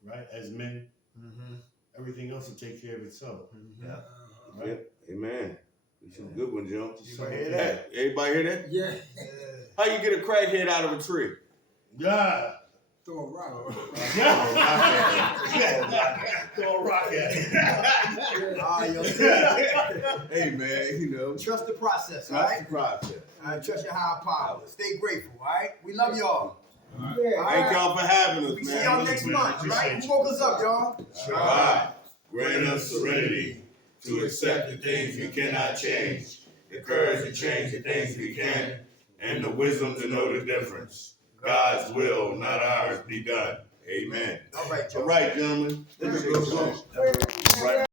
right, as men, everything else will take care of itself. Yeah. Right? Yep. Amen. It's a good one, Jim. Just You something hear to- that? Hey, everybody hear that? yeah. How you get a crackhead out of a tree? Yeah. Throw a rock. Throw a rock at it. Ah, yo, Hey, man, you know. trust the process, all That's right? the process. Trust your higher power. Stay grateful, all right? We love y'all. Yeah. Thank y'all for having us, We man. see y'all next month, right? Who woke us up, y'all? God, grant us serenity to accept the things we cannot change, the courage to change the things we can, and the wisdom to know the difference. God's will, not ours, be done. Amen. All right, y'all. All right, gentlemen. This is a good song. Right.